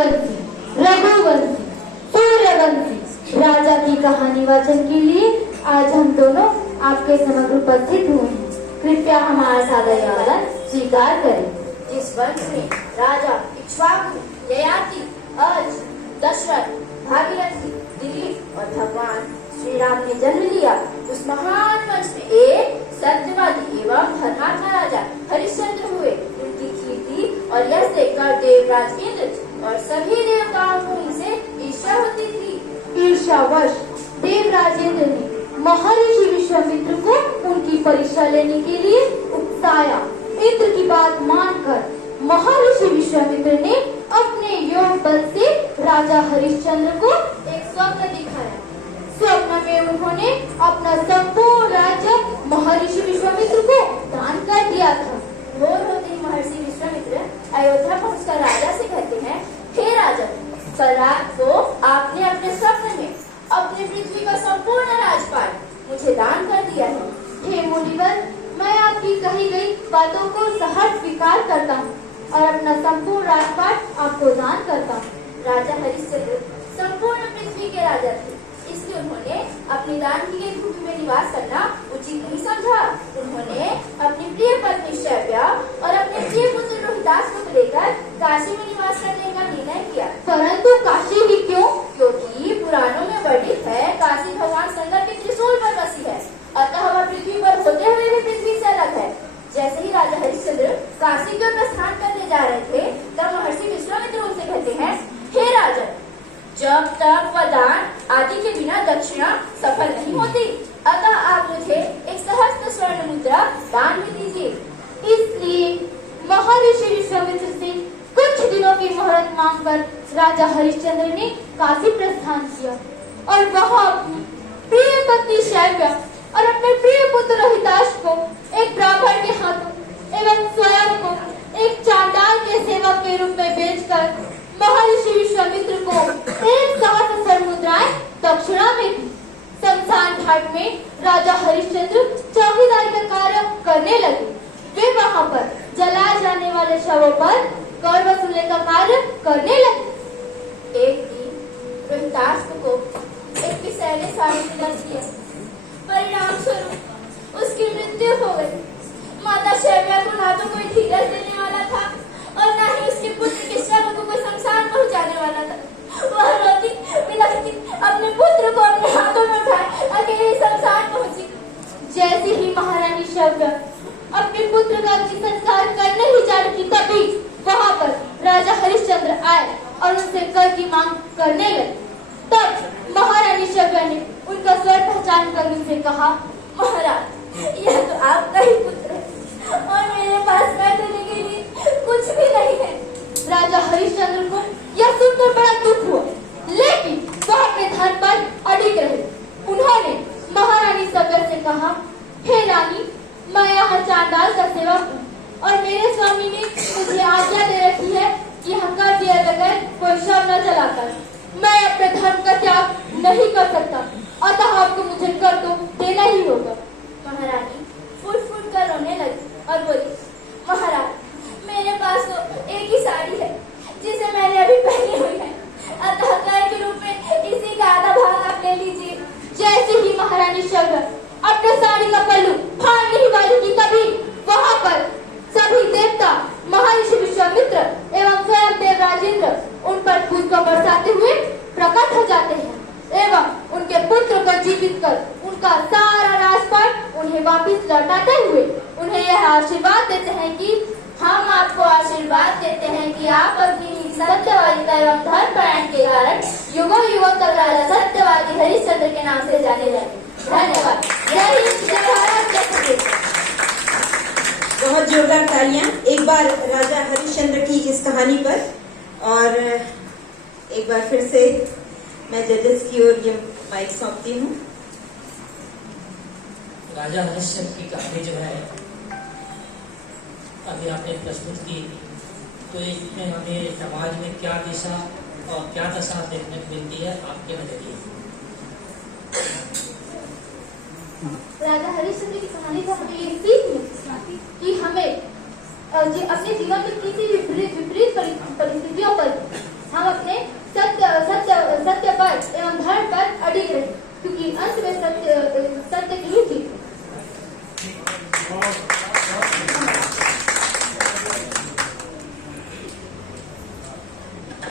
सोमवंशी, रघुवंशी, सूर्यवंशी राजा की कहानी वाचन के लिए आज हम दोनों आपके समक्ष उपस्थित हुए हैं। कृपया हमारा सादर आदर स्वीकार करें। जिस वंश में राजा इक्ष्वाकु, ययाति, अज, दशरथ, भागीरथी, दिलीप और भगवान श्री राम ने जन्म लिया, उस महान वंश में एक सत्यवादी एवं धर्मात्मा राजा हरिश्चंद्र हुए। उनकी कीर्ति और यश देखकर देवराज इंद्र और सभी देवताओं को उनसे ईर्ष्या होती थी। ईर्ष्यावश देवराज इंद्र ने महर्षि विश्वामित्र को उनकी परीक्षा लेने के लिए उकसाया। इंद्र की बात मानकर महर्षि विश्वामित्र ने अपने योग बल से राजा हरिश्चंद्र को एक स्वप्न दिखाया। स्वप्न में उन्होंने अपना संपूर्ण राज्य महर्षि विश्वामित्र को दान कर दिया था। भोर होते ही महर्षि विश्वामित्र अयोध्या पहुंचकर राजा से कहते हैं, हे राजा, कल रात को आपने अपने स्वप्न में अपनी पृथ्वी का संपूर्ण राजपाट मुझे दान कर दिया है। हे मुनिवर, मैं आपकी कही गई बातों को सहर्ष स्वीकार करता हूँ और अपना संपूर्ण राजपाट आपको दान करता हूँ। राजा हरिश्चंद्र संपूर्ण पृथ्वी के राजा थे, इसलिए उन्होंने अपनी दान की गई भूमि में निवास करना उचित नहीं समझा। उन्होंने अपनी प्रिय पत्नी शैव्या और अपने प्रिय पुत्र रोहिदास को लेकर काशी में निवास करने का निर्णय किया। परंतु काशी ही क्यों? क्योंकि पुराणों में वर्णित है काशी भगवान शंकर के त्रिशूल पर बसी है, अतः वह पृथ्वी पर होते हुए भी पृथ्वी से अलग है। जैसे ही राजा हरिश्चंद्र काशी को प्रस्थान करने जा रहे थे, तब महर्षि विश्वामित्र उनसे कहते हैं, हे राजा, जब तक वरदान आदि के बिना दक्षिणा सफल नहीं होती, अतः आप मुझे एक सहस्त्र स्वर्ण मुद्रा दान में दीजिए। इसलिए महर्षि विश्वामित्र से कुछ दिनों की मोहलत मांगकर राजा हरिश्चंद्र ने काशी प्रस्थान किया और वहां अपनी प्रिय पत्नी शैव्या और अपने प्रिय पुत्र रोहिदास को एक ब्राह्मण के हाथों एवं स्वयं को एक चांडाल के सेवक के रूप में बेचकर महर्षि विश्वामित्र को एक सहस्त्र स्वर्ण मुद्राएं दक्षिणा में दी। शमशान घाट में राजा हरिश्चंद्र चौकीदारी का कार्य करने लगे। वे वहां पर जलाए जाने वाले शवों पर कर वसूलने का कार्य करने लगे। एक दिन रोहिदास को एक विषैले साड़ी ने डस दिया। परिणाम स्वरूप उसकी मृत्यु हो गई। माता शैव्या को ना तो कोई धीरज देने वाला था और ना ही उसके पुत्र के शव को कोई शमशान पहुंचाने वाला था। वह रोती बिलखती अपने पुत्र को अपने हाथों में उठाए अकेले शमशान पहुंची। जैसे ही महारानी शैव्या अपने पुत्र का अग्नि संस्कार करने ही जा रही, तभी वहां पर राजा हरिश्चंद्र आए और उनसे कर की मांग करने लगे। तब महारानी शैव्या ने उनका स्वर पहचान कर उनसे कहा, महाराज, यह तो आपका ही पुत्र है और मेरे पास मैं देने के लिए कुछ भी नहीं है। राजा हरिश्चंद्र को यह सुनकर बड़ा दुख हुआ, लेकिन वह अपने धर्म पर अडिग रहे। उन्होंने महारानी शैव्या से कहा, हे रानी, मैं यहाँ चांडाल का सेवक हूँ और मेरे स्वामी ने मुझे आज्ञा दे रखी है कि हम कर दिए बगैर कोई शव न जलाकर। मैं अपने धर्म का त्याग नहीं कर सकता, अतः आपको मुझे कर तो देना ही होगा। महारानी फुट फुट कर रोने लगी और बोली, महाराज, मेरे पास तो एक ही साड़ी है जिसे मैंने अभी पहनी हुई है, अतः कर के रूप में इसी का आधा भाग आप ले लीजिए। जैसे ही महारानी शैव्या अपने साड़ी का पल्लू फाड़ने ही वाली थी, तभी वहां पर सभी देवता महर्षि विश्वामित्र एवं स्वयं देवराज इंद्र उन पर पुष्प बरसाते हुए प्रकट हो जाते हैं एवं उनके पुत्र को जीवित कर उनका सारा राजपाट उन्हें वापस लौटाते हुए उन्हें यह आशीर्वाद देते हैं कि हम आपको आशीर्वाद देते हैं कि आप अपनी सत्यवादिता एवं धर्म परायण के कारण युगों युगों तक राजा सत्यवादी हरिश्चंद्र के नाम से जाने जाते। धन्यवाद। जय हिंद, जय भारत, जय श्री कृष्ण। बहुत जोरदार तालियां एक बार राजा हरिश्चंद्र की इस कहानी पर। और एक बार फिर से मैं जजेस की ओर ये माइक सौंपती हूँ। राजा हरिश्चंद्र की कहानी जो है अभी आपने प्रस्तुत की, तो इसमें हमें समाज में क्या दिशा और क्या दशा देखने को मिलती है आपके नजरिए? राजा हरिश्चंद्र की कहानी से हमें ये सीख मिलती कि हमें अपने जीवन में किसी विपरीत परिस्थितियों पर